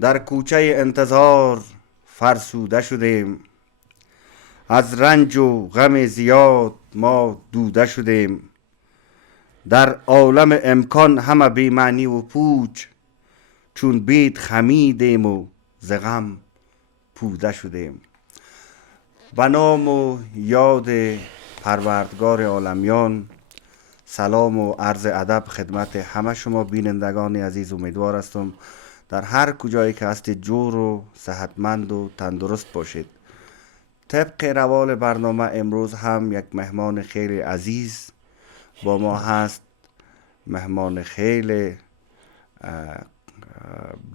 در کوچه انتظار فرسوده شدیم، از رنج و غم زیاد ما دوده شدیم. در عالم امکان همه بی معنی و پوچ، چون بید خمیدیم و ز غم پوده شدیم. به نام و یاد پروردگار عالمیان سلام و عرض ادب خدمت همه شما بینندگان عزیز. امیدوار هستم در هر کجایی که هستید جور و صحتمند و تندرست باشید. طبق روال برنامه امروز هم یک مهمان خیلی عزیز با ما هست، مهمان خیلی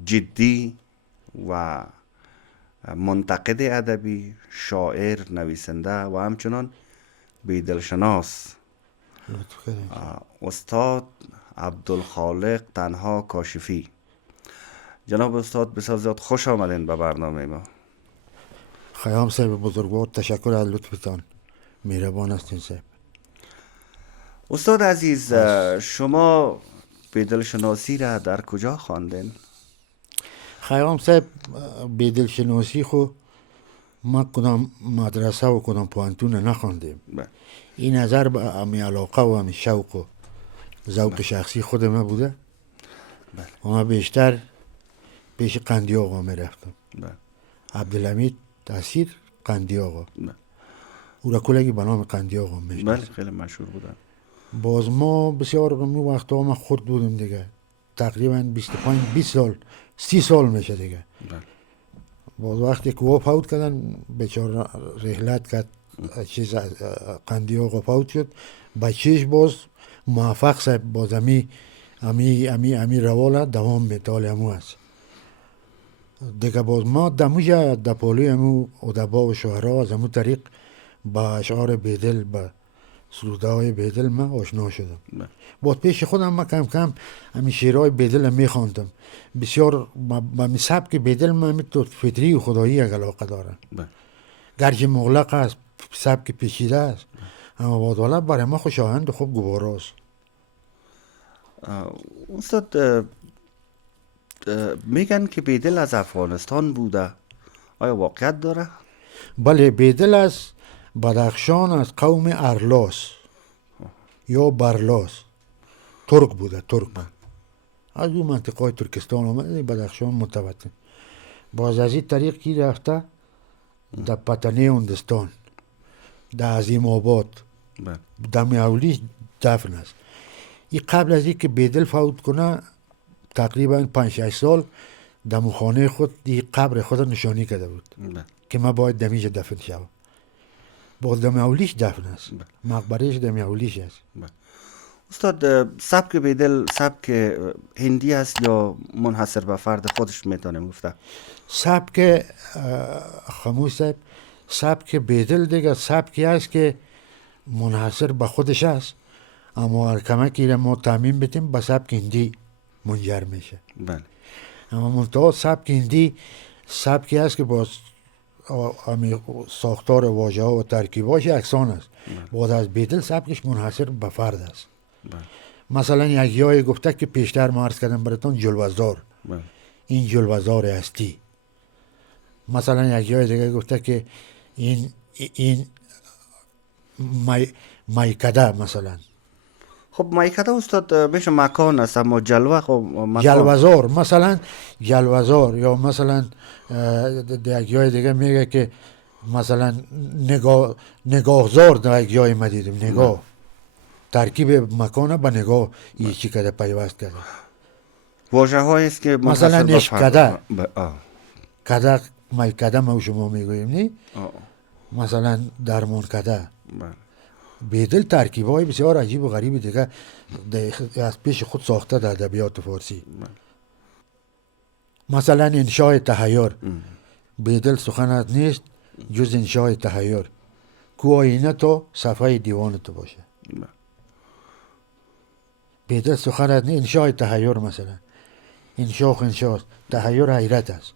جدی و منتقد ادبی، شاعر، نویسنده و همچنان بیدلشناس، استاد عبدالخالق تنها کاشفی. جناب استاد بسیار زیاد خوش آمدین به برنامه ما. خیام صاحب بزرگوار، تشکر از لطفتان، مهربان هستین صاحب. استاد عزیز، شما بیدلشناسی را در کجا خواندین؟ خیام صاحب بیدلشناسی خو ما کدام مدرسه و کدام پوانتون نخواندیم. این نظر به همی علاقه و همی شوق و ذوق شخصی خود ما بوده. و ما بیشتر پیش قندی آقا می رفتم. عبدالحمید تاثیر قندی آقا، او را کلگی به نام قندی آقا می بله، خیلی مشهور بودن. باز ما بسیار می وقتا ما خود بودیم دیگه، تقریبا 25-20 سال 30 سال میشه دیگه. باز وقتی که او فوت کردن بیچاره رحلت کرد، چیز قندی آقا فوت شد، بچهش باز موفق صاحب باز امی رواله دوام میتاله همو هست دیگه. باز ما دموجه دپالوی همو ادبا و شعرها از همو طریق با اشعار بیدل، با سروده های بیدل ما آشنا شدم. باز پیش خودم ما کم کم همی شعرهای بیدل هم میخواندم. بسیار با می سبک بیدل ما همی تو فطری و خدایی یک علاقه دارم، گرچه مغلق است، سبک پیچیده است، اما باز والا برای ما خوشایند و خوب گوارا است. استاد، میگن که بیدل از افغانستان بوده، آیا واقعیت داره؟ بله، بیدل از بدخشان، از قوم ارلاس یا برلاس، ترک بوده، ترک. از اون منطقه ترکستان آمده، بدخشان متوطن. باز از این طریق کی رفته در پتنه هندستان، در عظیم آباد، در میاولیش دفن است. این قبل از این که بیدل فوت کنه تقریبا 5-6 سال در خانه خود دی قبر خود نشانی کرده بود که ما باید دمیج دفن شوم. باز در میاولیش دفن است، مقبرهش در میاولیش است. استاد، سبک بیدل سبک هندی است یا منحصر به فرد خودش میتونیم گفته؟ سبک خاموش صاحب، سبک بیدل دیگه سبکی است که منحصر به خودش است، اما هر کمکی را ما تعمیم بدیم به سبک هندی منجر میشه. بله. اما منتها سبک هندی سبکی است که باز ساختار واژه ها و ترکیباش یکسان است. باز از بیدل سبکش منحصر به فرد است. مثلا یک جای گفته که پیشتر ما عرض کردم براتون جلوه‌زار، این جلوه‌زار هستی. مثلا یک جای دیگه گفته که این مایکده مثلا. خب مایکده استاد میشه مکان است، اما جلوه خب مکان. جلوه‌زار مثلا، جلوه‌زار. یا مثلا یک جای دیگه میگه که مثلا نگاهزار. در یک جای ما دیدم نگاه، ترکیب مکانه با نگاه یکی کده پیوست کرده. واژه هایی است که مثلا اشکده، کده مایکده ما شما میگوییم نی، مثلا درمان کده. بیدل ترکیب های بسیار عجیب و غریب دیگه از پیش خود ساخته در ادبیات فارسی. مثلا انشای تحیر، بیدل سخنت نیست جز انشای تحیر، کو آینه تو صفحه دیوان تو باشه. بیدل سخنت نیست، انشای تحیر مثلا، انشا انشاست، تحیر حیرت است.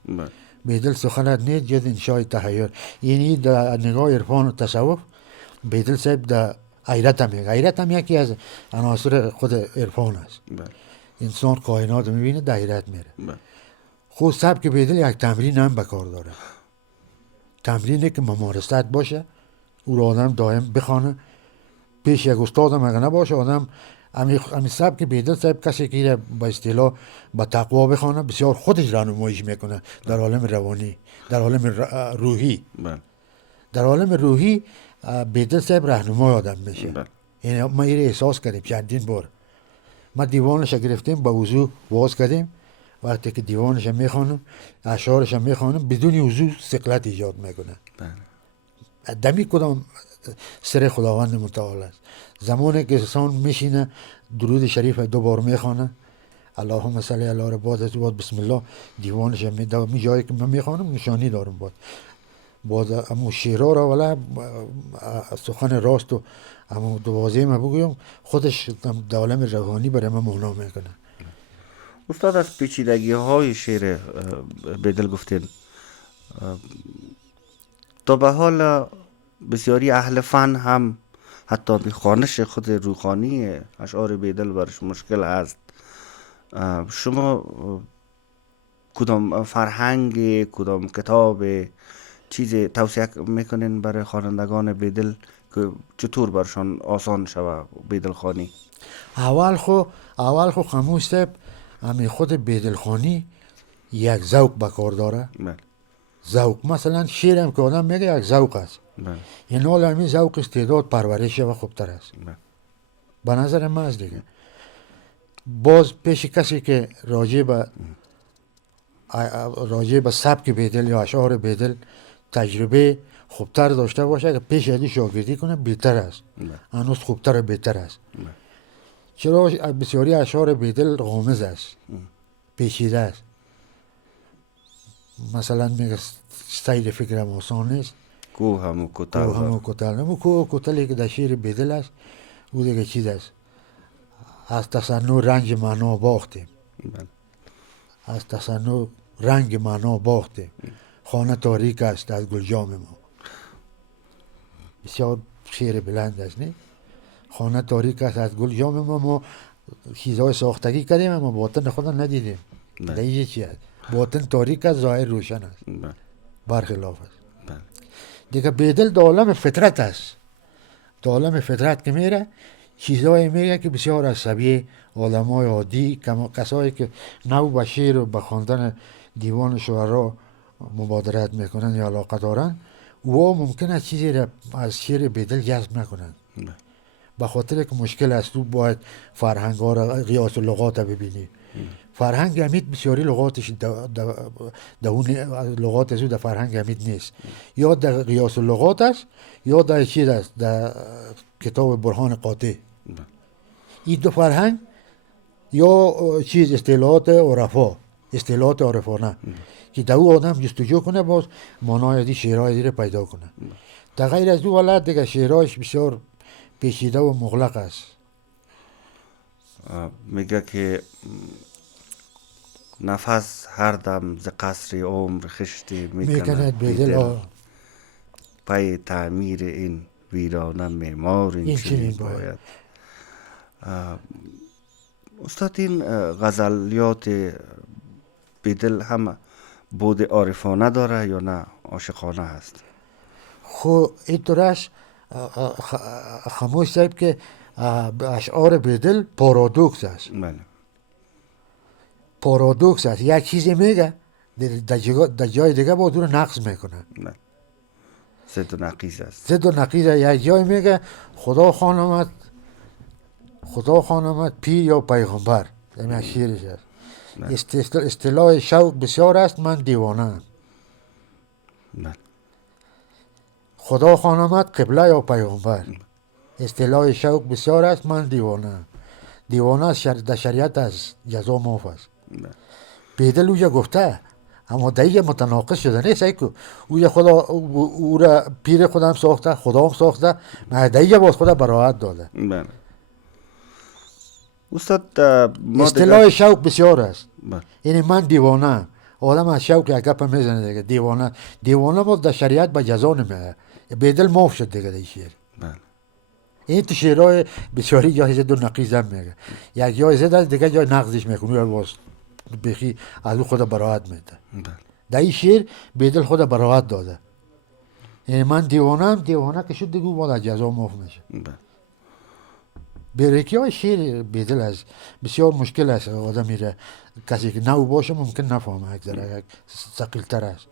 بیدل سخنت نیست جز انشای تحیر. یعنی در نگاه عرفان و تصوف بیدل صاحب در غیرت هم غیرت هم یکی از عناصر خود عرفان است. بله. انسان کائنات میبینه در حیرت میره. بله. خود سبک بیدل یک تمرین هم بکار داره. تمرینی که ممارست باشه، او را آدم دائم بخوانه، پیش یک استاد هم اگه نباشه آدم امی سبک بیدل صاحب کسی که با اصطلاح با تقوا بخوانه بسیار خودش راهنماییش میکنه در عالم روانی، در عالم روحی. بله. در عالم روحی بیدل صاحب راهنمای آدم میشه. بله. یعنی ما این احساس کردیم چندین بار. ما دیوانش گرفتیم با وضو واز کردیم، وقتی که دیوانش میخوانم اشعارش میخوانم بدون وضو ثقلت ایجاد میکنه. بله. دمی کدام سر خداوند متعال است. زمانی که انسان میشینه درود شریف 2 بار میخوانه، اللهم صل علی ربات بسم الله، دیوانش می جایی که من میخوانم نشانی دارم باز امو شیرا را ولی سخن راست و امو دوازه ما بگویم خودش در عالم روحانی برای من معنا میکنه. استاد از پیچیدگی های شعر بیدل گفتین، تا به حال بسیاری اهل فن هم حتی به خوانش خود روحانی اشعار بیدل برش مشکل هست. شما کدام فرهنگ، کدام کتاب چیز توصیه میکنین برای خوانندگان بیدل که چطور برشان آسان شوه بیدل خوانی؟ اول خو خاموش صاحب امی خود بیدل خوانی یک ذوق بکار داره. بله. ذوق مثلا شعر هم که آدم میگه یک ذوق است. بله. این حال همین ذوق استعداد پرورش و خوبتر است. بله. به نظر من است دیگه. باز پیش کسی که راجع به سبک بیدل یا اشعار بیدل تجربه خوبتر داشته باشه که پیش ازی شاگردی کنه بهتر است. هنوز خوبتر و بهتر است. چرا بسیاری اشعار بیدل غامض است، پیچیده است. مثلا میگه سیر فکرم آسان نیست، کوه همو کتل همو کوه و کتلی که در شعر بیدل است او دیگه چیز است. از تصنع رنج معنا باختیم، از تصنع رنگ معنا باختیم، خانه تاریک است از گلجام ما. بسیار شعر بلند است نه؟ خانه تاریک است از گلجام ما چیزهای ساختگی کردیم اما باطن خدا ندیدیم. دیگه چی است؟ باطن تاریک است، ظاهر روشن است. برخلاف است. دیگه بیدل در عالم فطرت است. در عالم فطرت که میره چیزایی میگه که بسیار عصبی آدمای عادی، کسایی که نو به شعر و به خواندن دیوان شعرا مبادرت میکنن یا علاقه دارن، او ممکن است چیزی را از شعر بیدل جذب نکنن. به خاطر که مشکل است تو باید فرهنگ ها را قیاس و لغات ببینی. فرهنگ امید بسیاری لغاتش اون لغات از در فرهنگ امید نیست، یا در قیاس و لغات است یا در چیز است در کتاب برهان قاطع. این دو فرهنگ یا چیز اصطلاحات عرفانه که در او آدم جستجو کنه باز معنای دی شعرهای دی پیدا کنه. در غیر از دو ولد دیگه شعرهایش بسیار پیچیده و مغلق است. میگه که نفس هر دم ز قصر عمر خشتی میکند بیدل، پای تعمیر این ویرانه معمار این چنین باید. استاد این غزلیات بیدل هم بود عارفانه داره یا نه عاشقانه هست؟ خو این طورش خاموش صاحب که اشعار بیدل پارادوکس است. پارادوکس است، یک چیزی میگه در جای دیگه با دور نقص میکنه. ضد و نقیض است. ضد و نقیض. یک جای میگه خدا خان آمد پیر یا پیغمبر، این شعرش است. اصطلاح شوق بسیار است، من دیوانه. خدا خان آمد قبله یا پیغمبر، اصطلاح شوق بسیار است، من دیوانه. دیوانه در شریعت از جزا معاف است. بیدل اوجا گفته اما دیگه متناقض شده نیست. اوجا خدا او را پیر خودم ساخته، خدا هم ساخته، دیگه باز خدا براحت داده. استاد اصطلاح شوق بسیار است. یعنی من دیوانه، آدم از شوق یک گپ میزنه دیگه دیوانه باز در شریعت به جزا نمیاد. بیدل معاف شد دیگه در شعر. این تو شعرهای بسیاری جایزه دو نقیزم میگه، یک جایزه داد دیگه جای نقضش میکنه یا باز بخی از او خود براحت میده. در این شعر بیدل خود براحت داده. من دیوانه که شد دیگه باید از جزا معاف میشه. بریکی های شعر بیدل از بسیار مشکل است. آدم میره کسی که نو باشه ممکن نفهمه، یک ذره ثقیل تر است.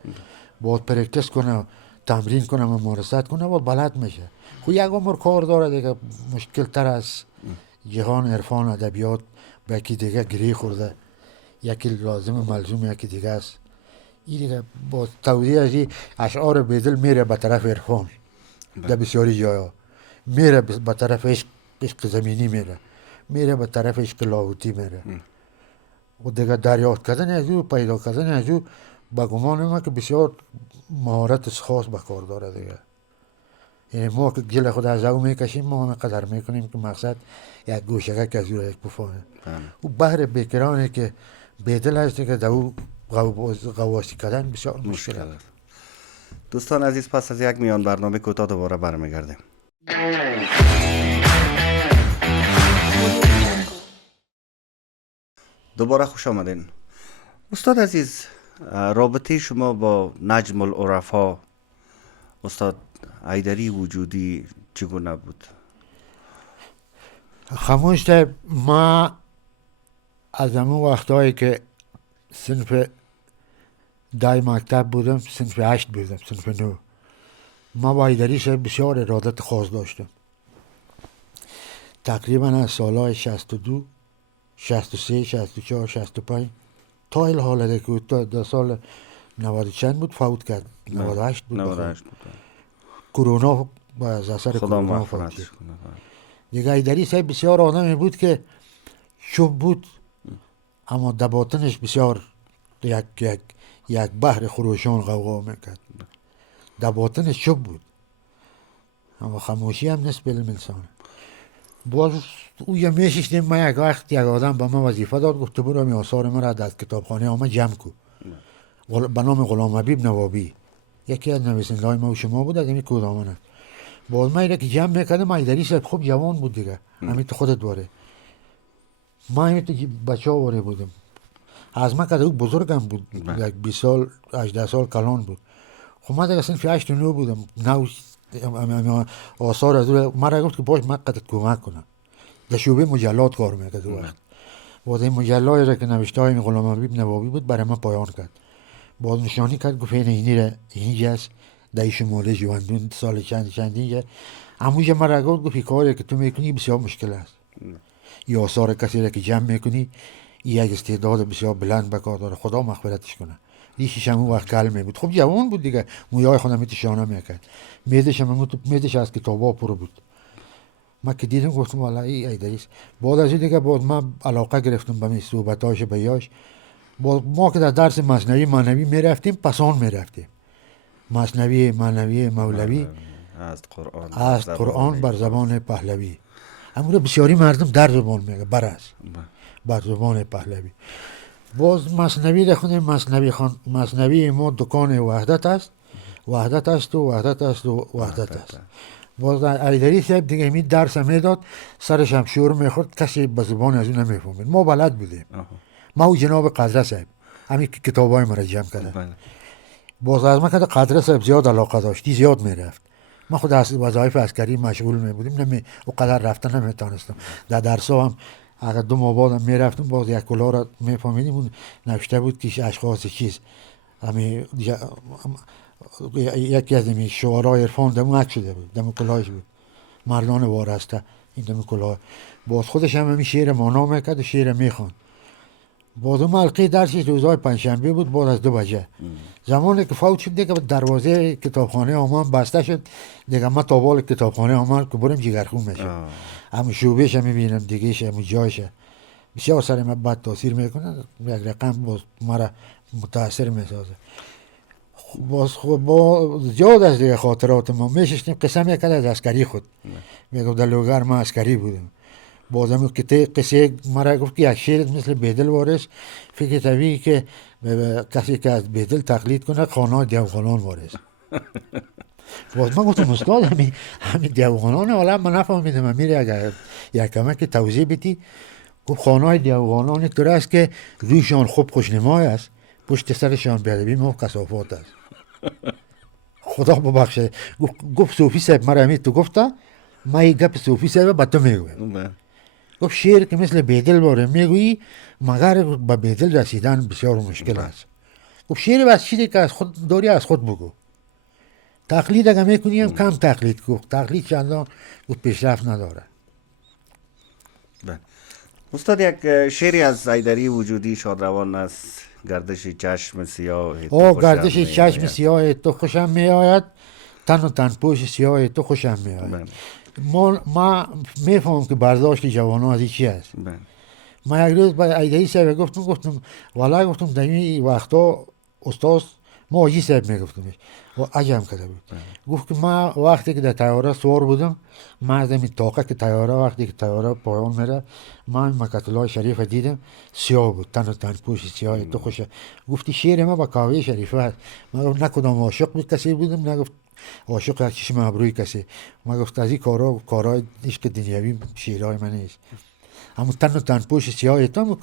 باید پرکتیس کنه، تمرین کنه، ممارست کنه، باید بلد میشه. خو یک عمر کار داره دیگه، مشکل تر است. جهان عرفان ادبیات به یکی دیگه گری خورده، یکی لازم ملزوم یکی دیگه است. این دیگه با توضیح از این اشعار بیدل میره به طرف عرفان در بسیاری جایا، میره به طرف عشق زمینی، میره به طرف عشق لاهوتی میره. و دیگه دریافت کردن از او، پیدا کردن از او با گمان ما که بسیار مهارت خاص به کار داره دیگه. یعنی ما که گل خود از او میکشیم، ما قدر میکنیم که مقصد یک گوشگه که از او را یک بفهمه. او بحر بیکرانه که بیدل هست که در او غواصی کردن بسیار مشکل است. دوستان عزیز، پس از یک میان برنامه کوتاه دوباره برمیگردیم. دوباره خوش آمدین. استاد عزیز، رابطه شما با نجم العرفا استاد حیدری وجودی چگونه بود؟ خاموش، ما از همون وقتهایی که صنف دای مکتب بودم، صنف 8 بودم، صنف 9، ما با حیدری صاحب بسیار ارادت خاص داشتم. تقریبا از سالهای 62 63 64 65 تا این حاله که تا در سال 90 چند بود فوت کرد، 98 بود. 98 بود. کرونا با از اثر کرونا فوت کرد. کنه. دیگه حیدری صاحب بسیار آدمی بود که چوب بود، اما در باطنش بسیار یک بحر خروشان غوغا میکرد. در باطنش چوب بود، اما خاموشی هم نصف علم انسانه. باز او یه میشیشتیم، ما یک وقت یک آدم به ما وظیفه داد، گفت برو می آثار ما را در کتابخانه ما جمع کو، به نام غلام حبیب نوابی، یکی از نویسنده های ما و شما بود، از این کودامانه. باز ما ایره که جمع میکردم، حیدری صاحب خوب جوان بود دیگه، همین تو خودت دواره، ما همین تو بچه ها واره بودم. از من که او بزرگم بود، یک 20 سال 18 سال کلان بود. خب من دیگه صنف 8 و 9 بودم، آثار از او مرا گفت که باش من قدرت کمک کنم. در شعبه مجلات کار میکرد او وقت. باز این مجلای را که نوشته های غلام حبیب نوابی بود برای من پایان کرد. باز نشانی کرد گفت اینی را اینجا است، در شماله جواندون سال چند اینجا. همونجا مرا گفت کاری که تو میکنی بسیار مشکل است. یا آثار کسی را که جمع میکنی، یک استعداد بسیار بلند به کار داره، خدا مغفرتش کنه. ریشش هم اون وقت کلمه بود، خب جوان بود دیگه، مویای خودم میتشانه میکرد، میدش از کتابا پر بود. ما که دیدم گفتم والا این حیدری است. بعد از این دیگه باز من علاقه گرفتم به این صحبتاش بیاش. ما که در درس مثنوی معنوی میرفتیم، پسان میرفتیم، مثنوی معنوی مولوی از قرآن بر زبان پهلوی. همون بسیاری مردم در زبان میگه بر زبان پهلوی. باز مثنوی را خوندیم، مثنوی ما دکان وحدت است باز حیدری صاحب دیگه می درس میداد، سرش هم شور میخورد، کسی به زبان از اون نمیفهمید، ما بلد بودیم. ما و جناب قدره صاحب همین کتابای ما را جمع کرده. باز از من که قدره صاحب زیاد علاقه داشتی، زیاد میرفت. ما خود از وظایف عسکری مشغول می بودیم، او قدر رفتن نمیتونستم. در درسا هم اگر 2 ماه بعد میرفتم، باز یک کلاه را میفهمیدیم، اون نوشته بود که اشخاص چیز همین یکی از این شعرهای عرفان دمو عکس شده بود، دمو کلاهش بود، مردان وارسته، این دمو کلاه. باز خودش هم همین شعر مانا میکرد و شعر میخوان. باز اون حلقه درسش روزهای پنجشنبه بود، بعد از 2 بجه. زمانی که فوت شد دیگه دروازه کتابخانه آمان بسته شد دیگه، من تا بال کتابخانه آمان که برم جگرخون میشه، همون شعبهش میبینم دیگهش، همون جایشه، بسیار سر من بد تاثیر میکنه، یک رقم باز مرا متاثر میسازه. باز با زیاد از دیگه خاطرات ما میشستیم، قصه میکرد از عسکری خود، میگم در لوگر من عسکری بودم. بازم که قصه مرا گفت که یک شعر مثل بیدل وارث، فکر طبیعی که کسی که از بیدل تقلید کنه خانه دیوخانان وارث. باز من گفتم استاد همین دیوغانان حالا من نفهمیدم. من میره اگر یک کمک توضیح بدی. گفت خانه های دیوغانان طور است که رویشان خوب خوشنمای است، پشت سرشان بیادبی و کثافات است. خدا ببخشه. گفت صوفی صاحب مرا همین تو گفته، من این گپ صوفی صاحب به تو میگویم. گفت شعر که مثل بیدل باره میگویی مگر به بیدل رسیدن بسیار مشکل است. گفت شعر بس چیزی که از خود داری از خود بگو. تقلید اگه میکنی هم کم تقلید کن. تقلید چندان گفت پیشرفت نداره. استاد یک شعری از حیدری وجودی شادروان است. گردش چشم سیاه تو خوشم گردش می‌آید. چشم سیاه تو خوشم میآید، تن و تن پوش سیاه تو خوشم میآید. ما میفهمم که برداشت جوانان از این چی است. من یک روز با حیدری صاحب گفتم والا گفتم در این وقتا استاد ما حاجی صاحب میگفتمش و عجم کرده بود. گفت که من وقتی که در طیاره سوار بودم، من از این طاقه که طیاره وقتی که طیاره پایان میره، من مکت الله شریف دیدم سیاه بود، تن و تن پوش سیاه تو خوشه. گفتی شعر ما با کاوه شریفه است. من گفت نه کدام عاشق بود کسی بودم، نه گفت عاشق یک چشم ابروی کسی. من گفت از این کارهای عشق دنیوی شعرهای من نیست. اما تن و تن پوش سیاه تو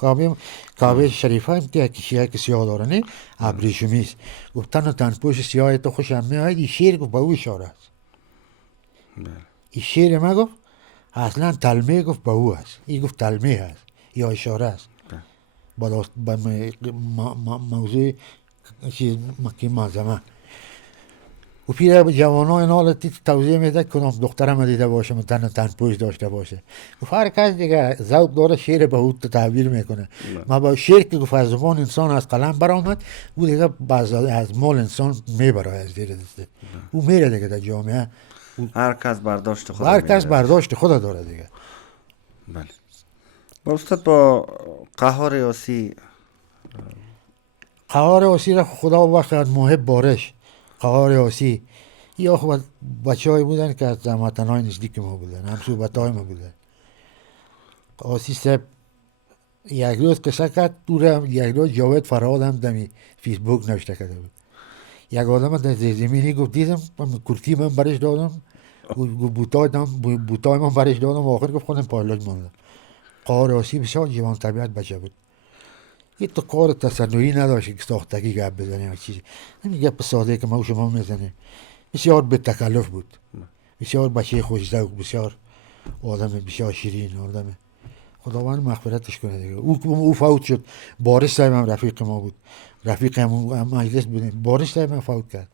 کاوه شریفه هم که یک سیاه داره نه ابریشمیست. گفت تن و تن پوش سیاه تو خوشم میآید. این شعر گفت به او اشاره است. این شعر ما گفت اصلا تلمه گفت به او است. این گفت تلمه است یا اشاره است با موضوع چیز مکی معظمه. و پیر جوانان حالتی توضیح میده کدام دخترم دیده باشه من تن پوش داشته باشه. گفت هر کس دیگه ذوق داره شعر به او تعبیر میکنه. ما با شعر که گفت از زبان انسان از قلم برآمد، او دیگه از مال انسان میبره از زیر دسته. او میره دیگه در جامعه. هر کس برداشت خود. هر کس برداشت خود داره دیگه. بله. با استاد با قهار یاسی را خدا وقت محب بارش قهار یاسی یا خب بچه های بودن که از وطن های نزدیک ما بودن، هم صحبت های ما بودن. آسی صاحب یک روز قصه کرد دوره، یک روز جاوید فرهاد هم دمی فیسبوک نوشته کرده بود. یک آدم در زیرزمینی گفت دیدم کرتی من برش دادم، بوتای من برش دادم و آخر گفت خودم پایلاج ماندم. قهار یاسی بسیار جوان طبیعت بچه بود. یه تو کار تصنعی نداشت که ساختگی گپ بزنه یا چیزی. همین گپ ساده که ما و شما میزنه. بسیار به تکلف بود. بسیار بچه خوش‌ذوق، بسیار آدم بسیار شیرین آدم. خداوند مغفرتش کنه دیگه. او فوت شد. بارش صاحب هم رفیق ما بود. رفیق هم مجلس بودیم. بارش صاحب هم فوت کرد.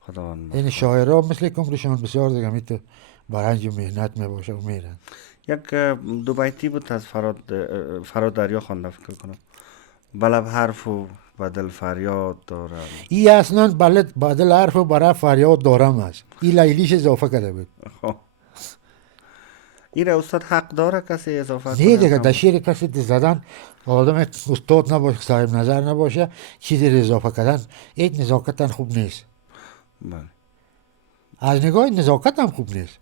خداوند. این شاعرها مثل کمرشان بسیار دیگه میتو برنج و مهنت میباشه و میرن. یک دو بیتی بود از فراد دریا خوانده فکر کنم. بلب حرف و بدل فریاد دارم. این اصلا بدل حرف و برای فریاد دارم است. این لیلیش اضافه کرده بود. این را استاد حق داره کسی اضافه کنه؟ نه دیگه در شعر کسی زدن آدم استاد نباشه، صاحب نظر نباشه، چیزی را اضافه کردن این نزاکت خوب نیست. از نگاه نزاکت هم خوب نیست.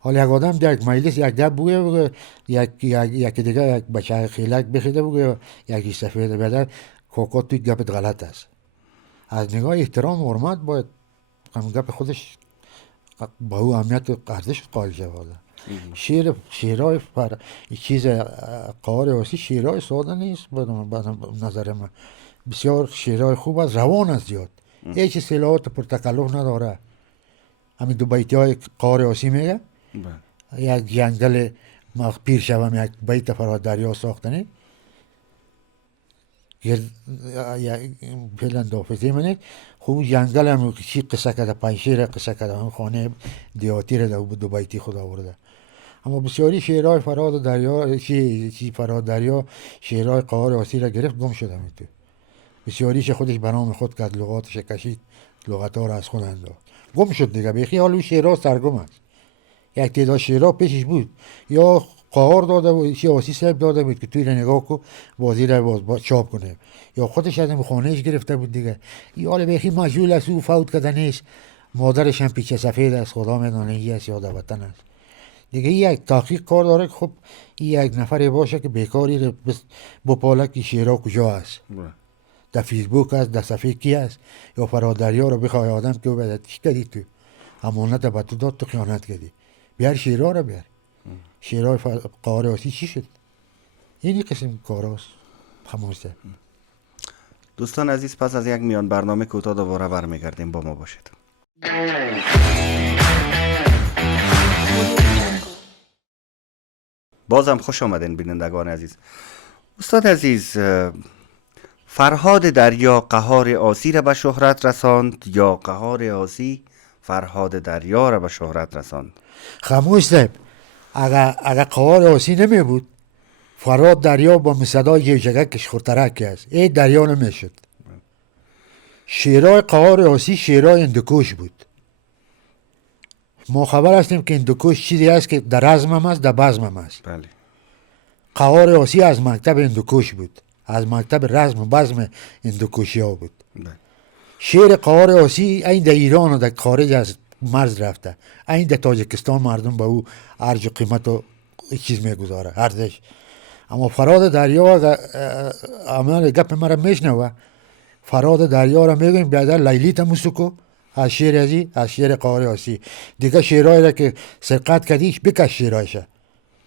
حالا یک آدم در یک مجلس یک گپ بگه، یک دیگه یک بچه خیلک بخیده بگه، یکی سفید بده کوکا توی گپت غلط است. از نگاه احترام و حرمت باید گپ خودش با او اهمیت و ارزش قائل شود. شعرهای چیز قهار یاسی شعرهای ساده نیست به نظر من. بسیار شعرهای خوب است، روان است زیاد. هیچ اصطلاحات پرتکلف نداره. همین دو بیتی های قهار یاسی میگه یک جنگل پیر شوم یک بیت فرهاد دریا ساختنی فعلا دافزی منه. خوب جنگل هم چی قصه کرده، پنشیر قصه کرده، هم خانه دیاتی را دو بیتی خود آورده. اما بسیاری شعرهای فرهاد دریا فرهاد دریا شعرهای قهار یاسی را گرفت گم شده میتو. بسیاریش خودش به نام خود کرد، لغاتش کشید، لغت‌ها را از خود انداخت، گم شد دیگه. بخی حال اون شعرها سرگم است. یک تعداد شعرها پیشش بود، یا قهار داده بود، یاسی صاحب داده بود که توی را نگاه کو بازی را باز چاپ کنه، یا خودش از خانهش گرفته بود دیگه. این حال بخی مجهول است، او فوت کرده نیست، مادرش هم پیچ سفید است، خدا میدونه این است یاد وطن است دیگه. یک تحقیق کار داره که خب این یک نفری باشه که بیکاری رو بپاله که شعرها کجا است. در فیسبوک است، در صفحه کی است، یا فرهاد دریا رو بخوای آدم که بده چی کردی تو، امانت به تو داد، تو خیانت کردی، بیار شیرها رو بیار. شیرهای قهار آسی چی شد؟ اینی قسم کاراست. خموسه. دوستان عزیز، پس از یک میان برنامه کوتاه دوباره برمیگردیم، با ما باشید. بازم خوش آمدین بینندگان عزیز. استاد عزیز، فرهاد دریا قهار آسی را به شهرت رساند یا قهار آسی فرهاد دریا را به شهرت رساند؟ خاموش صاحب، اگر قهار آسی نمی بود، فرهاد دریا با صدای جیجگکش خورترک است، این دریا نمیشد. شیرای قهار آسی شیرای هندوکش بود. ما خبر هستیم که هندوکش چیزی است که در رزم هم است، در بزم هم است. بله. قهار آسی از مکتب هندوکش بود، از مکتب رزم و بزم هندوکشی ها بود. بله. شعر قهار آسی این در ایران و در خارج از مرز رفته، این در تاجیکستان مردم به او ارج و قیمت و چیز میگذاره، ارزش. اما فرهاد دریا اگر عمل گپ مرا میشنوه، فرهاد دریا را میگویم بیادر لیلی تموسکو از شعر ازی، از شعر قهار آسی. دیگه شعرهایی را که سرقت کردیش بکش، شعرهایشه،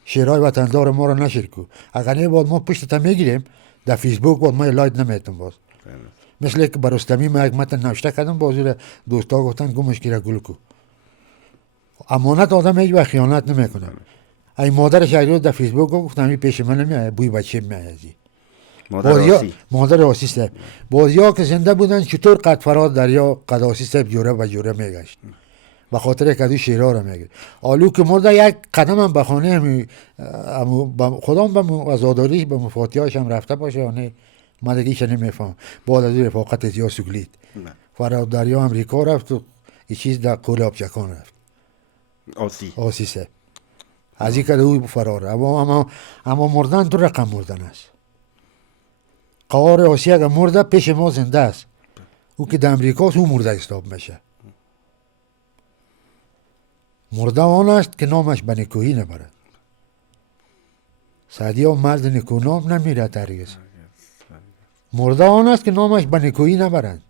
شعرهای وطندار ما را نشر کو. اگر نه بود ما پشت تا میگیریم، در فیسبوک بود ما لایت نمیتون باز. مثل که برستمی ما یک متن نوشته کردم، بازور دوستا گفتن گمش گیره گل کو. امانت آدم هیچ وقت خیانت نمیکنه. ای مادر شهریار در فیسبوک گفتم این پیش من نمیاد، بوی بچه میاد. مادر آسی صاحب، بازیا که زنده بودن چطور قد فرهاد دریا قد آسی صاحب جوره به جوره میگشت، به خاطر کدو شیرها رو میگه. آلو که مرده یک قدم هم به خانه خدا هم به عزاداریش به مفاتیهاش هم رفته باشه یا نه، من دیگه ایش نمیفهم. بعد از رفاقت زیاد سگلید فرهاد دریا امریکا رفت و این چیز در قول آبچکان رفت. آسی صاحب از این کده او فراره. اما مردن تو رقم مردن است. قهار آسی اگر مرده پیش ما زنده است، او که در امریکاست او مرده حساب میشه. مرده آن است که نامش به نکویی نبرد. سعدی ها مرد نکونام نمیرد هرگز. مرده آن است که نامش به نکویی نبرد.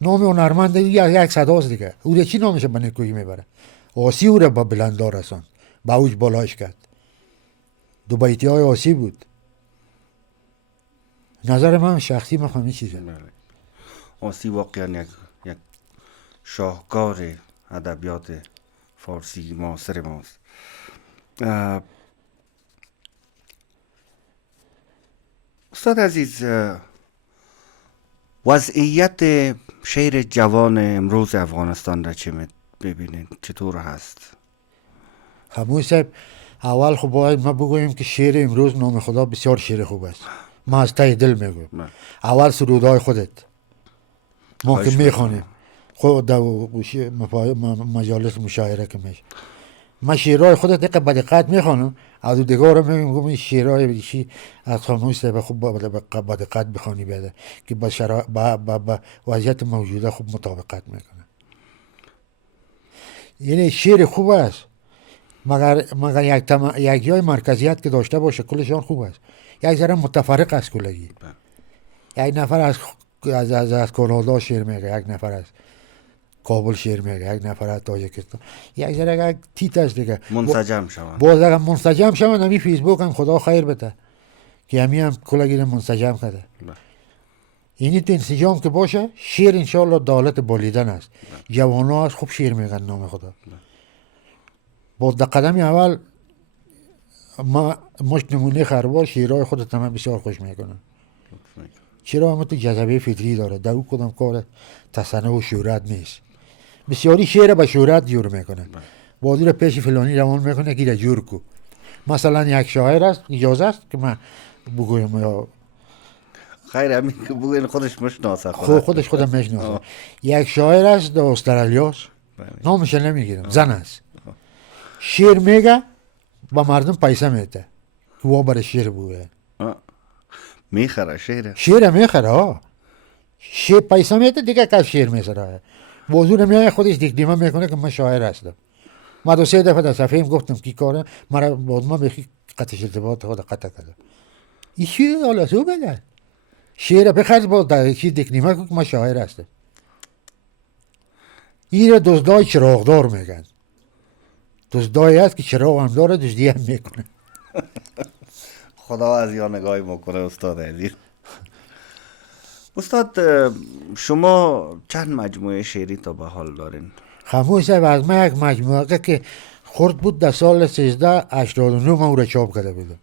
نام هنرمند یک صداست دیگه، او را چی نامش به نکویی میبره؟ آسی او را به بلندار رساند، به اوج بالاش کرد. دو بیتی های آسی بود. نظر من شخصی میخوام این چیزه. آسی واقعا یک شاهکار ادبیات فارسی معاصر ماست. استاد عزیز، وضعیت شعر جوان امروز افغانستان را چه ببینید؟ چطور هست؟ خموش صاحب، اول خب باید ما بگوییم که شعر امروز نام خدا بسیار شعر خوب است. ما از ته دل میگویم. اول سرودهای خودت ما که میخوانیم، خود در مجالس مشاعره که میشه، ما شعرهای خودت دقیقه به دقت میخوانم، از دیگه رو میگم این شعرهای بیشی از خاموش صاحب خوب به دقت بخوانی بیاده که با وضعیت موجوده خوب مطابقت میکنه. یعنی شعر خوب است، مگر یک جای مرکزیت که داشته باشه کلشان خوب است. یک ذره متفرق است کلگی. یک نفر از کانادا شعر میگه، یک نفر از کابل شعر میگه، یک نفر از تاجیکستان، یک ذره تیت است دیگه. منسجم شوند. باز اگر منسجم شوند، همین فیسبوک هم خدا خیر بده که همین هم کلگی منسجم کرده. اینی تو انسجام که باشه، شعر انشاءالله دالت بالیدن است. جوانا از خوب شعر میگن نام خدا. با در قدم اول ما مش نمونه خربار شعرهای خودت من بسیار خوش میکنم. چرا هم تو جذبه فطری داره، در او کدام کار تصنع و شهرت نیست. بسیاری شعر به شهرت جور میکنه، بازی رو پیش فلانی روان میکنه که جور کو. مثلا یک شاعر است، اجازه است که من بگویم یا خیر همین که بگوین خودش مشناسه، خودش خودم میشناسه. یک شاعر است در استرالیاست، نامش نمیگیرم، زن است، شعر میگه و مردم پیسه میده که وا برای شعر بگوه. میخره شعر میخره، شعر پیسه میده دیگه، که شعر میسره بازور میای خودش دیکدیمه میکنه که من شاعر هستم. ما 2-3 دفعه در صفحه گفتم کی کاره مرا باز ما بخی قطعش ارتباط خود قطع کرده. این چی حالا سو بگه شعر بخرج با در چی دکنیمه که ما شاعر هستم. این دزدای چراغدار میگن. دزدایی هست که چراغ هم داره دزدی هم میکنه. خدا از یا نگاهی بکنه استاد عزیز. استاد شما چند مجموعه شعری تا به حال دارین؟ خموش صاحب از ما یک مجموعه که خورد بود در سال 1389 ما او را چاپ کرده بودم.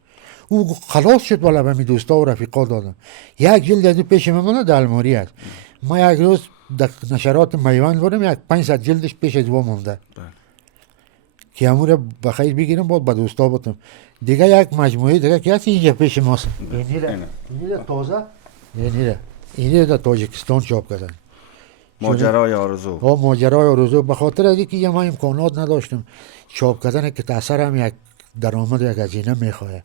او خلاص شد بالا به می دوستا و رفیقا دادم. یک جلد از او پیش من در الماری است. ما یک روز در نشرات میوند بودم، یک 500 جلدش پیش از او مونده که همون را بخیر بگیرم بود به دوستا بودم. دیگه یک مجموعه دیگه که هست اینجا پیش ماست. اینی را تازه اینی را در تاجیکستان چاپ کردن. ماجرای آرزو. ماجرای آرزو. به خاطر از اینکه ما امکانات نداشتم چاپ کردن که تاثر هم یک درآمد یک هزینه میخواد.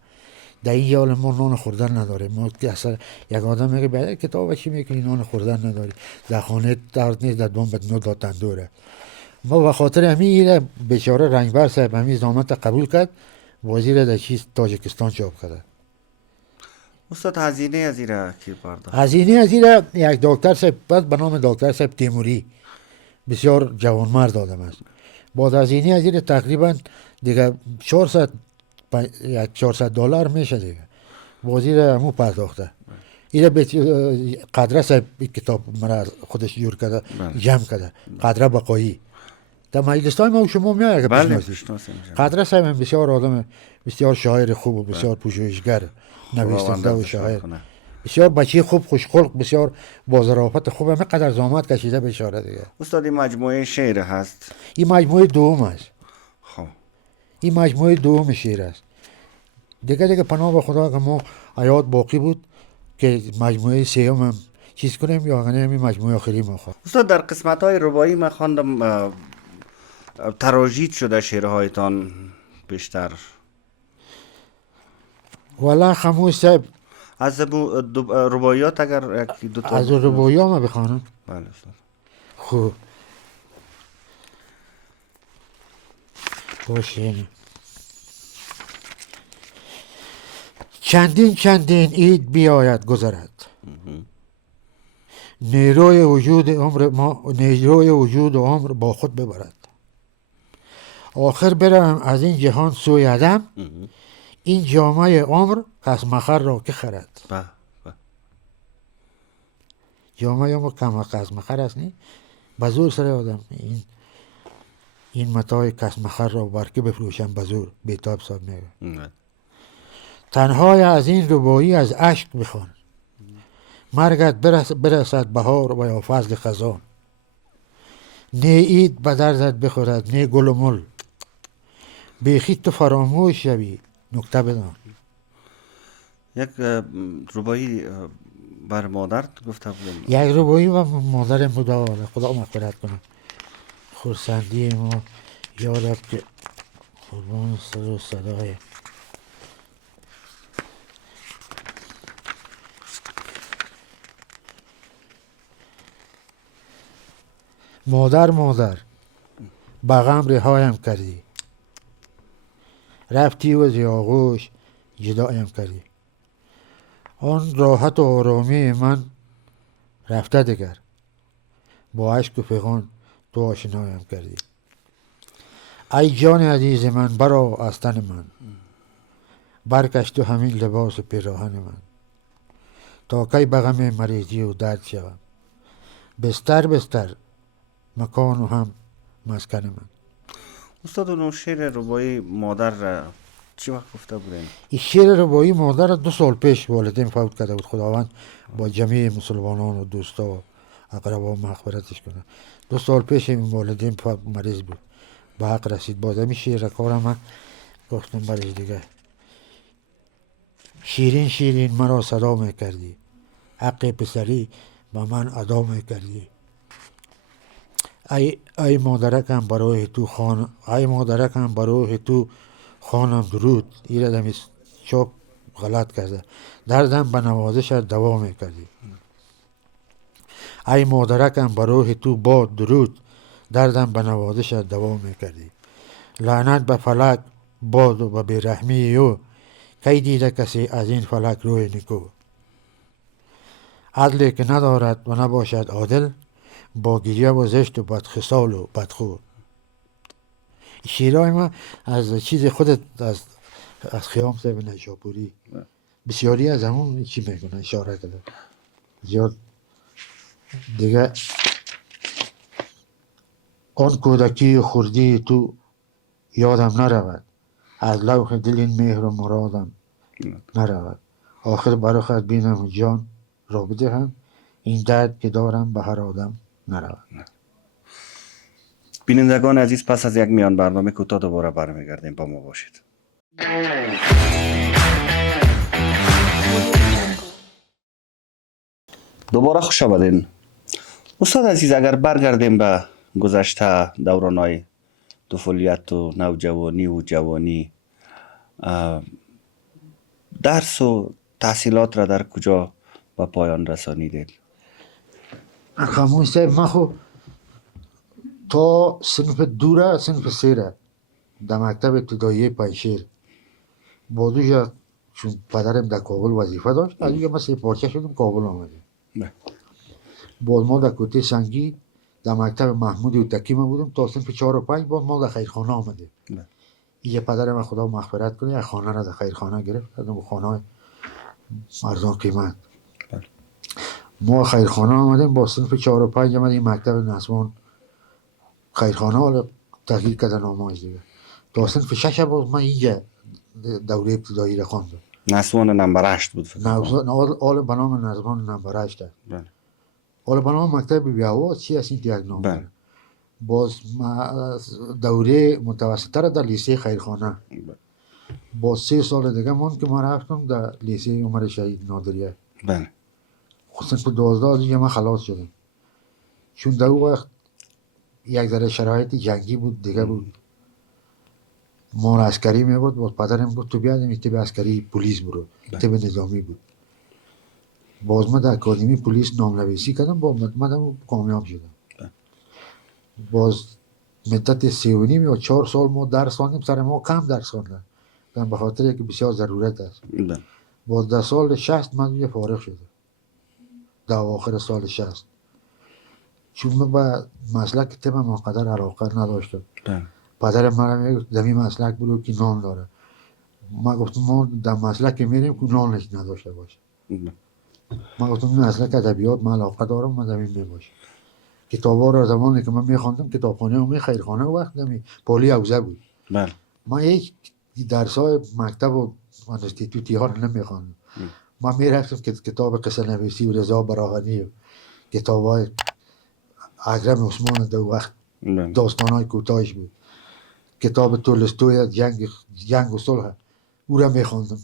در این حال ما نان خوردن نداریم. ما که اصلا یک آدم میگه بعد کتاب چی میکنی نان خوردن نداری. در خانه درد نیست، در دوم بدنو داد تندوره. ما به خاطر همین بیچاره رنگبر صاحب همین زحمت قبول کرد، وزیر در چیز تاجیکستان چاپ کرد. استاد هزینه از ایره کی پرداخت؟ هزینه از ایره یک دکتر صاحب به نام دکتر صاحب تیموری بسیار جوانمرد آدم است. با هزینه از ایره تقریبا دیگه 400 دلار میشه دیگه. وزیر همو پرداخته. ایره قدره صاحب کتاب مرا خودش جور کرده جمع کرده. قدره بقایی در مجلس‌های ما و شما میاد که بشناسیم. قدره صاحب هم بسیار آدم بسیار شاعر خوب و بسیار پژوهشگر، نویسنده و شاعر، بسیار بچه خوب، خوشخلق، بسیار با ظرافت خوب. همه قدر زحمت کشیده بیچاره دیگه. استاد این مجموعه شعر هست؟ این مجموعه دوم است. خب این مجموعه دوم شعر است. دیگه پناه به خدا که ما حیات باقی بود که مجموعه سوم هم چیز کنیم یا همین مجموعه آخری ما خواهد. استاد در قسمت‌های رباعی من خواندم تراژید شده شعرهایتان بیشتر. والا خموش صاحب از رباعیات اگر یکی دو تا از رباعیات ما بخوانم. بله استاد. خوب باشه. چندین عید بیاید گذرد، نیروی وجود عمر با خود ببرد. آخر برم از این جهان سوی عدم، این جامعه عمر کس مخر را که خرد. جامعه عمر کس مخر است نی؟ بزور سر آدم این متاع کس مخر را برکه بفروشم بزور. بیتاب صاحب میگه تنهای از این رباعی از اشک بخوان، مرگت برسد بهار و یا فضل خزان. نه عید به دردت بخورد نه گل و مل، بیخی تو فراموش شوی نکته بدان. یک رباعی بر مادر گفته بودم. یک رباعی و مادر مدار خدا مغفرت کنه. خورسندی ما یادم که قربان سر و صدای مادر به غم رهایم کردی، رفتی و از آغوش جدایم کردی. آن راحت و آرامی من رفته دگر، با عشق و فغان تو آشنایم کردی. ای جان عزیز من برآ از تن من، برکش تو همین لباس پیراهن من. تا کی به غم مریضی و درد شوم، بستر مکان و هم مسکن من. استاد اون شعر رباعی مادر را چی وقت گفته بودین؟ این شعر رباعی مادر 2 سال پیش والدین فوت کرده بود. خداوند با جمعی مسلمانان و دوستا و اقربا مغفرتش کنه. 2 سال پیش این والدین مریض بود، به حق رسید. باز همین شعر کارم من گفتم برش دیگه. شیرین مرا صدا میکردی، حق پسری با من ادا میکردی. ای مادرکم برای تو خانم درود. ایره دمی چوب غلط کرده. دردم به نوازش دوا میکردی. ای مادرکم برای تو باد درود، دردم به نوازش دوا میکردی. لعنت به فلک باد و به بیرحمی او، کی دیده کسی از این فلک روی نکو. عدلی که ندارد و نباشد عادل، با گریه و زشت و بدخصال و بدخو. شیرهای ما از چیز خودت از خیام صاحب نشاپوری بسیاری از همون چی میکنه اشاره کرده زیاد دیگه. آن کودکی خوردی تو یادم نرود، از لوح دل این مهر و مرادم نرود. آخر برای خود بینم جان را بدهم، این درد که دارم به هر آدم نرود. بینندگان عزیز، پس از یک میان برنامه کوتاه دوباره برمیگردیم، با ما باشید. دوباره خوش آمدین. استاد عزیز، اگر برگردیم به گذشته دوران‌های طفولیت و نوجوانی و جوانی، درس و تحصیلات را در کجا به پایان رسانیدید؟ خاموش صاحب، من خب تا صنف دوره صنف سیره در مکتب ابتدایی پنشیر بازوش، چون پدرم در کابل وظیفه داشت، از دیگه من سه پارچه شدم کابل آمدیم. باز ما در کوته سنگی در مکتب محمود اوتکی ما بودم تا صنف 4 و 5. باز ما در خیرخانه آمدیم. یه پدر من خدا مغفرت کنه، یک خانه را در خیرخانه گرفت، از اون خانه ارزان قیمت. ما خیرخانه آمدیم، با صنف 4 و 5 آمدیم مکتب نسوان خیرخانه، حالا تغییر کردن آماج دیگه. تا صنف 6 باز من اینجا دوره ابتدایی را خواندم. نسوان نمبر 8 بود. آل بنام نسوان نمبر 8. آل بنام مکتب بیاوا چی هست این یک نام. باز دوره متوسطه را در لیسه خیرخانه. باز 3 سال دیگه من که من رفتم در لیسه عمر شهید نادریه. بله. صنف 12 دیگه من خلاص شدم، چون در اون وقت یک ذره شرایط جنگی بود دیگه بود. ما عسکری میبرد، باز پدرم گفت تو بیادم تب عسکری پلیس برو، تب نظامی بود. باز من در اکادمی پلیس نامنویسی کردم، با مدمدم کامیاب شدم. باز مدت 3.5 یا 4 سال ما درس خواندیم، سر ما کم درس خواندن به خاطر که بسیار ضرورت است. باز در سال 60 من دیگه فارغ شدم، در آخر سال 60، چون من به مسلک تب ما قدر علاقه نداشتم. پدرم من میگفت دمی مسلک برو که نام داره. ما گفتم ما در مسلک میریم که نامش نداشته باشه. ما گفتم مسلک ادبیات من علاقه دارم، من دمی میباشه. کتابا رو زمانی که من میخواندم کتابخانه و خیرخانه وقت دمی پالی اوزه بود. من هیچ درسای مکتب و انستیتوتی ها رو نمیخواندم. من میرفتم که کتاب قصه نویسی و رضا براهنی و کتابای اکرم عثمان دو وقت داستانای کوتاهش بود. کتاب تولستوی جنگ و صلح او را میخواندم.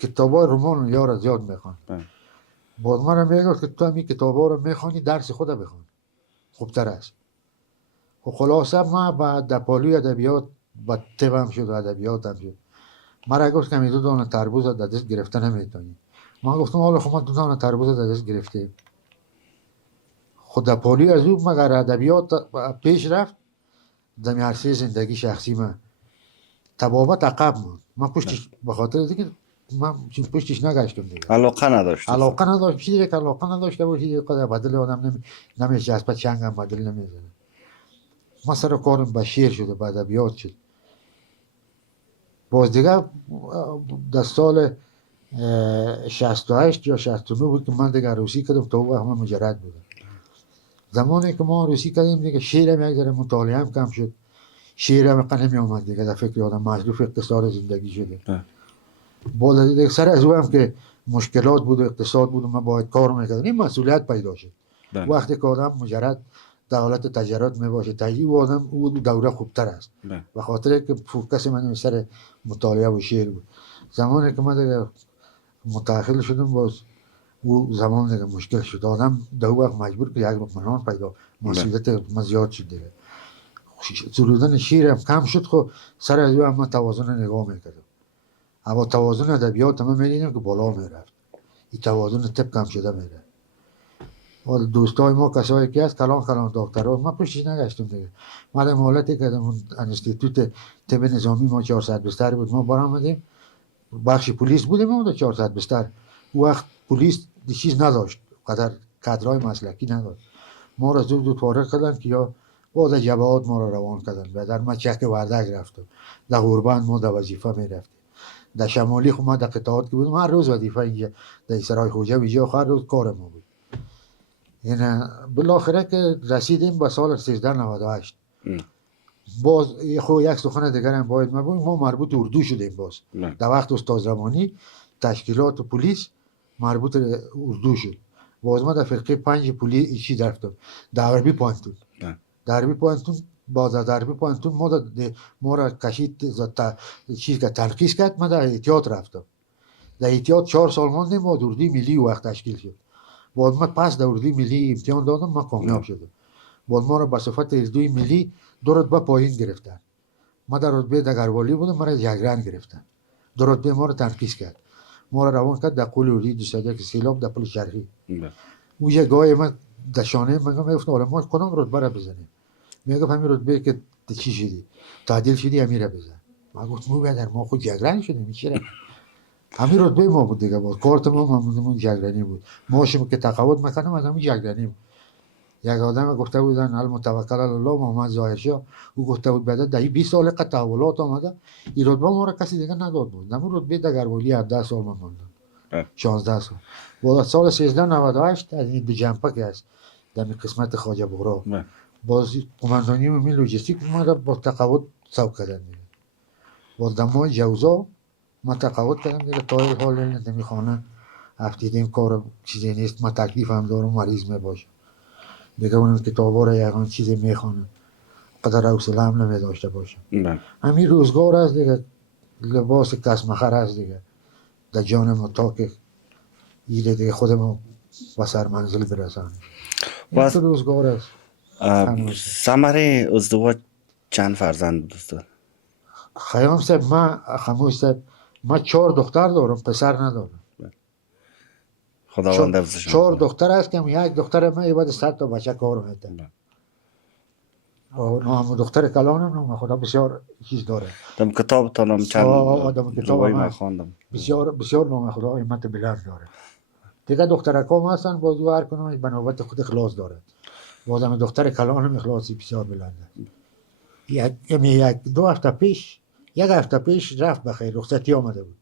کتابای رمان یا را زیاد میخواندم. باز من را میگفت که تو همین کتابا رو میخوانی درس خود بخوان، خوبتر است. و خلاصه من بعد در پالوی ادبیات با تبم شد و ادبیاتم شد. من را گفت که می 2 دانه تربوز در دست گرفته نمیتونی. من گفتم حالا خب من 2 دانه تربوز در دست گرفته. خود در پالوی از او مگر ادبیات پیش رفت، در عرصه زندگی شخصی من تبابت عقب موند. من پشتش به خاطر دیگه من پشتش نگشتم دیگه. علاقه نداشت. چیزی که علاقه نداشته باشی قدر بدل آدم نمیشه، از پس چنگم بدل نمیزنه. من سر کارم به شعر شده، به ادبیات شد. باز دیگه در سال 68 یا 69 بود که من دیگه عروسی کردم. تا اون وقت من مجرد بودم. زمانی که ما عروسی کردیم دیگه شعرم یک ذره مطالعه‌ام کم شد، شعرم نمی آمد دیگه، در فکر آدم مصروف اقتصاد زندگی شده. باز دیگه سر از اونم که مشکلات بود و اقتصاد بود و من باید کار میکردم، این مسئولیت پیدا شد. وقتی که آدم مجرد در حالت تجرد میباشه تجربه آدم او دوره خوبتر است. به خاطر که فوکس من سر مطالعه و شعر بود. زمانی که من دیگه متأخر شدم باز او زمان دیگه مشکل شد. آدم در وقت مجبور که یک منان پیدا، مسئولیت من زیاد شد دیگه. سرودن شعرم کم شد. خب سر از او من توازن نگاه میکردم، اما توازن ادبیات من میدیدم که بالا میرفت، این توازن طب کم شده میره. و دوستای ما کسایی که هست کلان دکترها، من پشتش نگشتم دیگه. من در حالتی که در انستیتوت طب نظامی ما 400 بستر بود، ما برآمدیم بخش پلیس بودیم، ما 400 بستر. وقت پلیس چیز نداشت، قدر کادرای مسلکی نداشت. ما را زود فارغ کردن که یا باز جبهات ما را روان کردن و در ما چک وردک رفتم، در غربان ما در وظیفه می رفتیم، در شمالی خو ما در قطعات که بودم هر روز وظیفه اینجا در سرای خوجه ویجا هر روز کار ما بود. یعنی بالاخره که رسیدیم به سال 1398 باز خو یک سخن دیگر هم باید ما بگیم، ما مربوط اردو شدیم باز در وقت استاد زمانی تشکیلات پلیس مربوط اردو شد. باز ما در فرقه 5 پلیس چی رفتم در غربی پانتون، در غربی پانتون باز در غربی پانتون ما را کشید چیز که تنقیص کرد. ما در احتیاط رفتم، در احتیاط 4 سال ماندیم و اردو ملی وقت تشکیل شد. باز ما پس در اردو ملی امتحان دادم، ما کامیاب شدم. باز ما را به صفت اردو ملی 2 رتبه پایین گرفتن. ما در رتبه دگروالی بودم، ما را جگرن گرفتن، 2 رتبه ما را تنقیص کرد، ما را روان کرد در قول اردوی 201 سیلاب در پل شرقی. اونجا گاهی من در شانه میگم گفتم حالا ما کدام رتبه را بزنیم؟ میگه همین رتبه که چی شدی تعدیل شدی همین را بزن. ما گفتم برادر ما خود جگرن شدیم چرا؟ همین رتبه ما بود دیگه، بود کارت ما همون جگرنی بود. ماشیم که تقاعد میکنم از همین جگرنی بود. یک آدم گفته بودن المتوکل علی الله محمد ظاهرشاه، او گفته بود بعد در 20 سال که تحولات آمده این رتبه ما را کسی دیگه نداد بود. همون رتبه دگروالی 17 سال ما ماندم، 16 سال. بعد سال 1398 از این دو جنبه که است در قسمت خواجه بغرا باز قماندانی ملی لوجستیک ما را با تقاعد سوق کردن. باز در ماه جوزا ما تقاعد کردم دیگه، تا این حال نمیخوانه هفتیدیم کار چیزی نیست، ما تکلیف هم دارم مریض میباشم دیگه، اون کتابا را یکان چیزی میخوانم قدر حوصله هم نمیداشته باشم. همین روزگار است دیگه، لباس کسمخر است دیگه در جان ما تا که ایده دیگه خودمون به سر منزل برسانیم. این روزگار است. ثمره ازدواج چند فرزند بود استاد؟ خیام صاحب خموش صاحب ما 4 دختر دارم، پسر ندارم. خداوند حفظشون 4 دختر است که یک دختر من بعد 100 تا بچه کار میکنه. نام دختر کلانم نام خدا بسیار چیز داره. دم کتابتون هم چند روایی من خواندم، بسیار نام خدا قیمت بلند داره. دیگه دخترکام هستن باز هر کنون به نوبت خود اخلاص داره. بازم دختر کلانم اخلاصی بسیار بلنده. یک 2 هفته پیش 1 هفته پیش رفت بخیر رخصتی آمده بود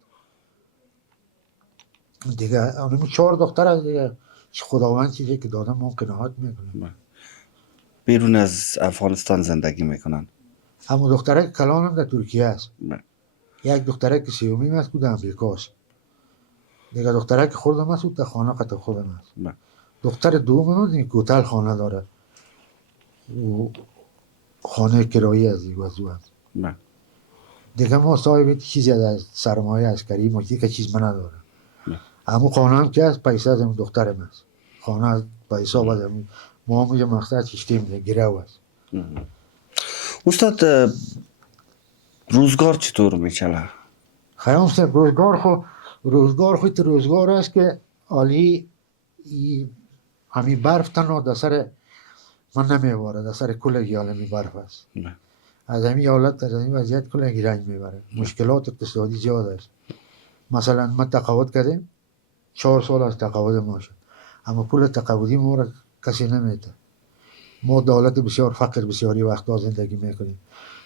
دیگه. اونم 4 دختر از دیگه خداوند چیزی که دادم ما قناعت میکنیم. بیرون از افغانستان زندگی میکنن. همون دختره کلانم در ترکیه است. یک دختره که سیومی است بود امریکاست. دیگه دختره که خوردم است در خانه قطع خودم است. دختر دوم این کوتل خانه داره و خانه کرایی از این وضوع است. دیگه ما صاحب چیزی از سرمایه عسکری مجدی که چیز من نداره. همون خانه هم که از پیسه از دختر من است. خانه از پیسه بده ما هم یه مقصد چشتیم گیره است. استاد روزگار چطور میچله؟ خیام صاحب روزگار است که عالی همین برف تنها در سر من نمیباره، در سر کلگی عالمی برف است. از همین حالت از همین وضعیت کلگی رنج میبره. مشکلات اقتصادی زیاد است. مثلا ما تقاعد کردیم 4 سال از تقاعد ما شد، اما پول تقاعدی ما را کسی نمیده. ما دولت بسیار فقر بسیاری وقتا زندگی میکنیم،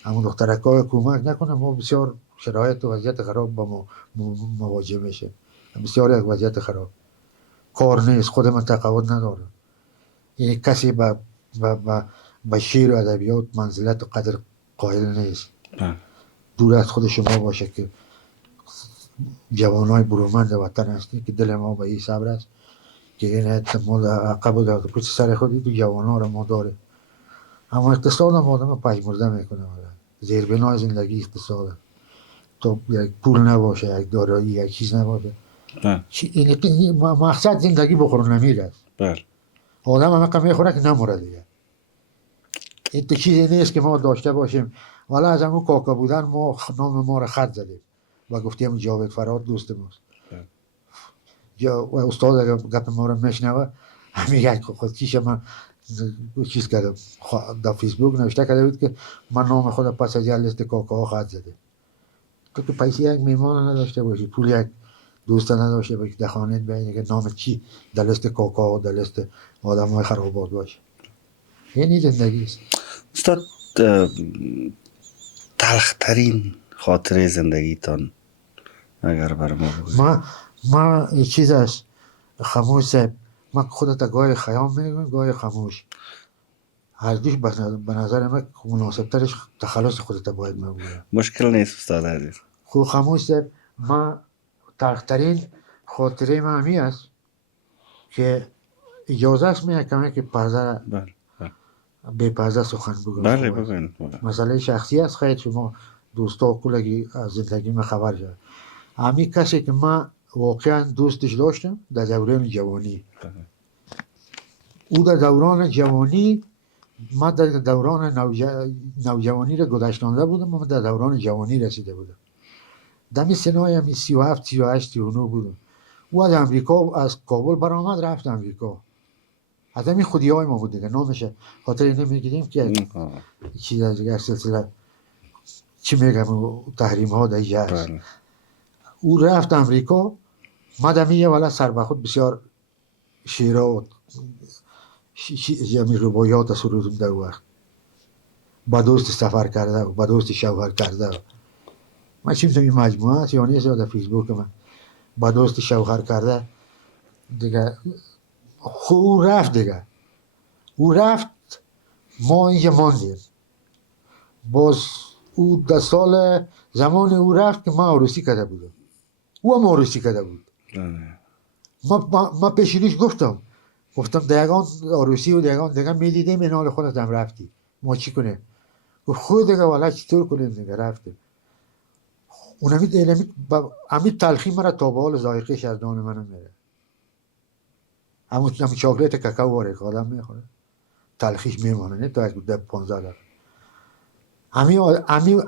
اما دخترکای کمک نکنه ما بسیار شرایط و وضعیت خراب با ما مواجه میشه. بسیار یک وضعیت خراب، کار نیست، خود من تقاعد نداره. یعنی کسی با شعر و ادبیات منزلت و قدر قائل نیست. دور از خود شما باشه که جوانای برومند وطن هستی که دل ما به این صبر است که این اعتماد عقب و داد پشت سر خودی تو جوانا را ما داره. اما اقتصاد هم آدم پژمرده میکنه. زیربنای زندگی اقتصاد تو یک پول نباشه، یک دارایی، یک چیز نباشه، مقصد زندگی بخور نمیره. آدم همه که میخوره که نموره دیگه. این تو چیزی نیست که ما داشته باشیم. والا از همون کاکا بودن ما نام ما را خط زدیم و گفتیم جاوید فراد دوست ماست. و استاد اگر گپ ما را میشنوه همین یک خودکیش من چیز کردم در فیسبوک نوشته کرده بود که من نام خود پس از لیست کاکاها خط زده. تو که پیسی یک میمان نداشته باشی، پول یک دوست نداشته باشه در خانه ببینه که نام چی در لیست کاکا و در لیست آدم‌های خرابات باشه. این زندگی است. استاد تلخترین خاطره زندگیتان اگر بر ما بگویید. ما این چیز است خاموش صاحب، من خودت گاهی خیام میگم گاهی خاموش، هر دوش به نظر من مناسب ترش تخلص خودت باید من بگویم. مشکل نیست استاد عزیز. خوب خاموش صاحب، ما تلخترین خاطره من همی است که اجازه است میکنم که پرده بله بله به پرده سخن بگویم. بله بگوین. مسئله شخصی است، خیلی شما دوستا کلگی از زندگی من خبر شد. همین کسی که من واقعا دوستش داشتم در دوران جوانی، او در دوران جوانی، من در دوران نوجوانی را گذشتانده بودم، من در دوران جوانی رسیده بودم. دمی سنای همی 37 38 39 بودم. او از امریکا، از کابل برآمد رفت امریکا. از همین خودی های ما بود دیگه، نامشه خاطر نمیگیریم که چیز از دیگه سلسله چی میگم تحریم ها در اینجا هست. او رفت امریکا، من دمی یه ولی سر به خود بسیار شیرا و رباعیات سرودم در وقت. با دوست سفر کرده و با دوست شوهر کرده. من چی میتونم این مجموعه هست یا نیست در فیسبوک من با دوست شوهر کرده دیگه. او رفت دیگه، او رفت، ما اینجا ماندیم. باز او در سال زمان او رفت که ما عروسی کرده بودم، او هم عروسی کرده بود. ما پیشینیش گفتم دیگان عروسی و دیگان میدیدیم این حال خودت هم رفتی، ما چی کنیم؟ گفت خود دیگه والا چطور کنیم دیگه رفتیم. اون همین تلخی مرا تا به حال ذائقه‌اش از دهان من میره. همون چاکلیت کاکائو واره که آدم میخوره تلخیش میمانه، نه تا 15 دقیقه.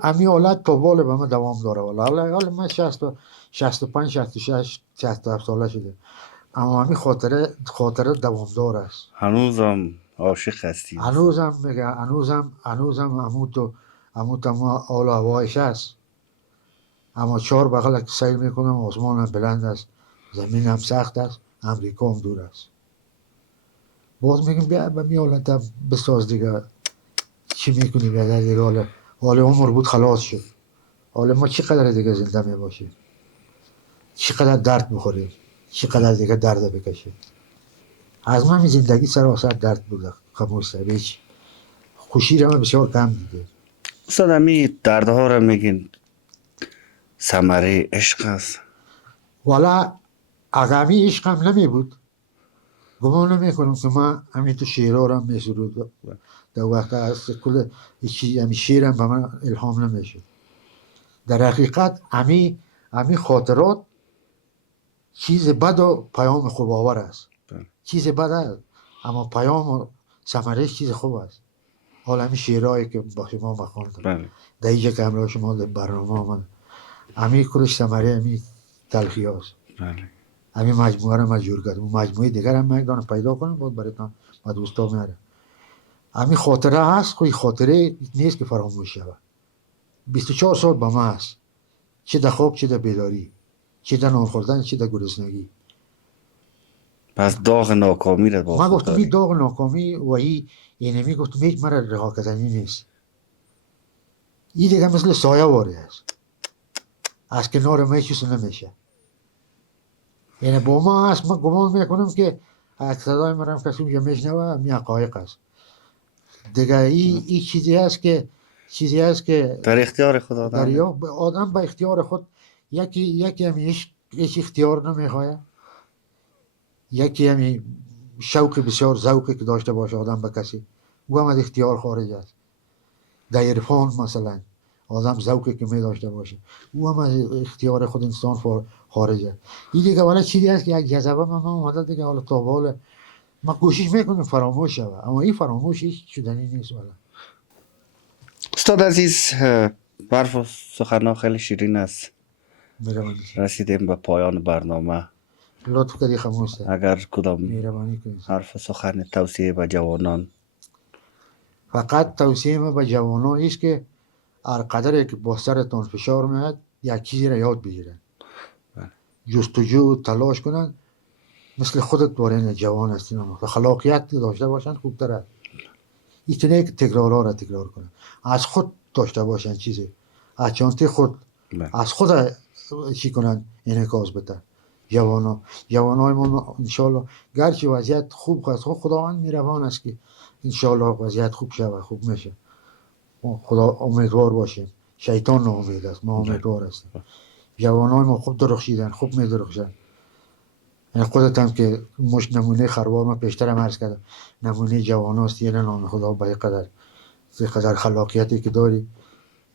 همین حالت تا بال به من دوام داره. حالا من 65 66 67 ساله شده، اما همین خاطره دوامدار است. هنوزم عاشق هستی؟ هنوزم میگه، هنوزم همون حال و هوایش هست. اما 4 بغل که سیر میکنم، آسمان هم بلند است، زمین هم سخت است، امریکا هم دور است. باز میگم بیا به می حالت هم بساز دیگه، چی میکنی بیادر دیگه. حال عمر بود خلاص شد. حالا ما چقدر دیگه زنده میباشیم، چقدر درد بخوریم، چقدر دیگه درد بکشیم. از من زندگی سراسر درد بوده خاموش صاحب، هیچ خوشی را من بسیار کم دیده. استاد همی دردها را میگین ثمره عشق است. والا اگر همی عشق هم نمی بود، گمان نمی کنم که من همین تو شیرها را می سرود. در وقت از کل همی شیرم به من الهام نمیشه. در حقیقت همی خاطرات چیز بد و پیام خوب آور است. چیز بد است اما پیام و ثمرهش چیز خوب است. حالا همین شعرهایی که با شما بخوندم در اینجا که همراه شما در برنامه آمد، همین کلش ثمره همین تلخی هاست. همین مجموعه رو مجبور کردم، مجموعه دیگر هم من پیدا کنم بود برایتان با دوستا میاره. همین خاطره هست، خود خاطره نیست که فراموش شود. 24 سال با من هست، چه در خواب چه در بیداری، چه در نان خوردن چه در گرسنگی. پس داغ ناکامی را با من خود گفتم این داغ ناکامی و این گفتم هیچ مرا رها کردنی نیست. این دیگه مثل سایه واری است، از کنار من چیز نمیشه. یعنی با ما هست، من گمان میکنم که از صدای من هم کسی اونجا میشنوه می حقایق است دیگه. این چیزی هست که در اختیار خود آدم به اختیار خود. یکی همی هیچ اختیار نمیخواه، یکی همی شوق بسیار ذوقی که داشته باشه آدم به کسی، او هم از اختیار خارج است. در عرفان مثلا آدم ذوقی که می داشته باشه، او هم از اختیار خود انسان خارج است. این دیگه والا چیزی هست که یک جذبه من اومده دیگه. حالا تا حال من کوشش میکنم فراموش شود، اما این فراموش هیچ شدنی نیست. والا استاد عزیز، حرف و سخنها خیلی شیرین است. رسیدیم به پایان برنامه. لطف کردی خاموش. اگر کدام حرف سخن توصیه به جوانان؟ فقط توصیه ما به جوانان است که هر قدر که با سرتان فشار میاد یک چیزی را یاد بگیرن. جستجو تلاش کنن مثل خودت وارن جوان هستین خلاقیت داشته باشن خوبتر است. اینطوری که تکرارها را تکرار کنن، از خود داشته باشن چیزی، از چانتی خود بله. از خود چی کنن انعکاس بده. جوانای ما انشالله گرچه وضعیت خوب است، خداوند میروان است که انشالله وضعیت خوب شود، خوب میشه. خدا امیدوار باشیم. شیطان ناامید است، ما امیدوار هستیم. جوانای ما خوب درخشیدن، خوب میدرخشن. یعنی خودت هم که مش نمونه خروار ما پیشتر هم عرض کردم، نمونه جوان هست. یعنی نام خدا به قدر خلاقیتی که داری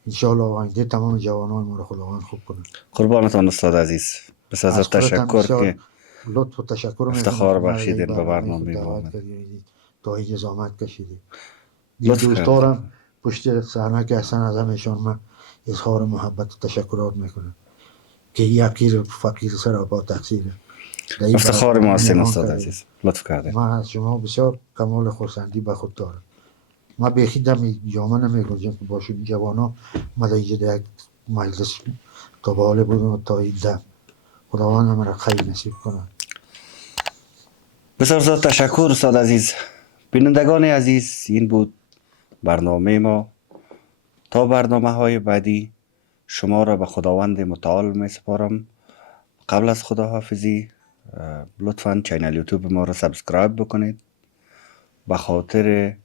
انشالله آینده تمام جوانان ما رو خداوند خوب کنه. قربانتان استاد عزیز، بس از تشکر که لطف و تشکر افتخار بخشیدین به برنامه ما. تا اینجا زحمت کشیدید. لطف دوستارم پشت صحنه که هستن، از همشان من اظهار محبت و تشکرات میکنم که یکی فقیر سر با تقصیره. افتخار ما هستیم استاد عزیز، لطف کردین. من از شما بسیار کمال خرسندی به خود دارم. ما بیخی دم جامعه نمیگنجم که باشون جوانا ما در اینجا یک مجلس تا به حال بودم تا این دم. خداوند من را خیر نصیب کنه. بسیار تشکر استاد عزیز. بینندگان عزیز، این بود برنامه ما. تا برنامه های بعدی شما را به خداوند متعال می سپارم. قبل از خداحافظی لطفاً چینل یوتیوب ما را سابسکرایب بکنید. به خاطر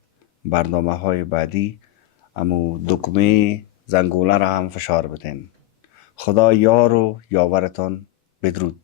برنامه های بعدی امو دکمه زنگوله را هم فشار بدین. خدا یار و یاورتان. بدرود.